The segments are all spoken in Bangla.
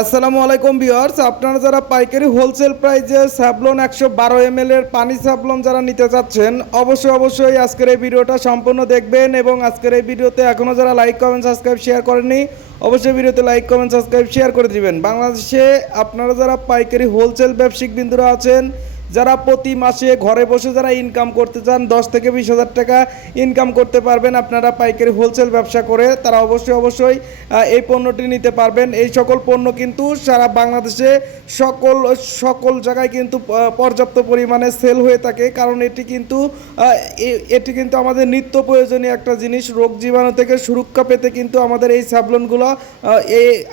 আসসালামু আলাইকুম ভিউয়ার্স, আপনারা যারা পাইকারি হোলসেল প্রাইসে স্যাভলন 112 ml এর পানি স্যাভলন যারা নিতে চাচ্ছেন, অবশ্যই আজকের এই ভিডিওটা সম্পূর্ণ দেখবেন। এবং আজকের এই ভিডিওতে এখনও যারা লাইক কমেন্ট সাবস্ক্রাইব শেয়ার করেননি, অবশ্যই ভিডিওতে লাইক কমেন্ট সাবস্ক্রাইব শেয়ার করে দিবেন। বাংলাদেশে আপনারা যারা পাইকারি হোলসেল ব্যবসায়িক বিন্দুরা আছেন, যারা প্রতি মাসে ঘরে বসে যারা ইনকাম করতে চান, 10 থেকে 20 হাজার টাকা ইনকাম করতে পারবেন আপনারা পাইকারি হোলসেল ব্যবসা করে, তারা অবশ্যই এই পণ্যটি নিতে পারবেন। এই সকল পণ্য কিন্তু সারা বাংলাদেশে সকল জায়গায় কিন্তু পর্যাপ্ত পরিমাণে সেল হয়ে থাকে, কারণ এটি কিন্তু আমাদের নিত্য প্রয়োজনীয় একটা জিনিস। রোগ জীবাণু থেকে সুরক্ষা পেতে কিন্তু আমাদের এই সাবলনগুলো,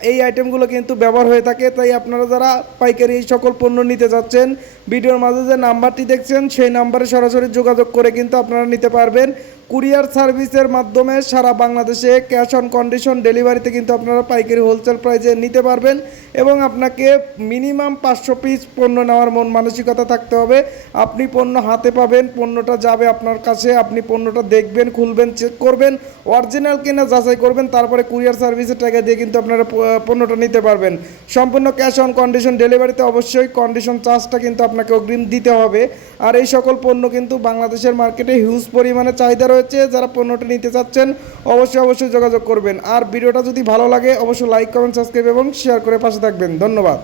এই আইটেমগুলো কিন্তু ব্যবহার হয়ে থাকে। তাই আপনারা যারা পাইকারি এই সকল পণ্য নিতে যাচ্ছেন, ভিডিওর মাঝে যে নাম্বারটি দেখছেন সেই নাম্বারে সরাসরি যোগাযোগ করে কিন্তু আপনারা নিতে পারবেন। কুরিয়ার সার্ভিসের মাধ্যমে সারা বাংলাদেশে ক্যাশ অন কন্ডিশন ডেলিভারিতে কিন্তু আপনারা পাইকারি হোলসেল প্রাইসে নিতে পারবেন। এবং আপনাকে মিনিমাম 500 পিস পণ্য নেওয়ার মন মানসিকতা থাকতে হবে। আপনি পণ্য হাতে পাবেন, পণ্যটা যাবে আপনার কাছে, আপনি পণ্যটা দেখবেন, খুলবেন, চেক করবেন, অরিজিনাল কিনা যাচাই করবেন, তারপরে কুরিয়ার সার্ভিসের টাকা দিয়ে কিন্তু আপনারা পণ্যটা নিতে পারবেন। সম্পূর্ণ ক্যাশ অন কন্ডিশন ডেলিভারিতে অবশ্যই কন্ডিশন চার্জটা কিন্তু আপনাকে অগ্রিম দিতে হবে। আর এই সকল পণ্য কিন্তু বাংলাদেশের মার্কেটে হিউজ পরিমাণে চাহিদা রয়েছে। যারা পণ্যটি নিতে চাচ্ছেন অবশ্যই যোগাযোগ করবেন। আর ভিডিওটা যদি ভালো লাগে অবশ্যই লাইক কমেন্ট সাবস্ক্রাইব এবং শেয়ার করে পাশে থাকবেন। ধন্যবাদ।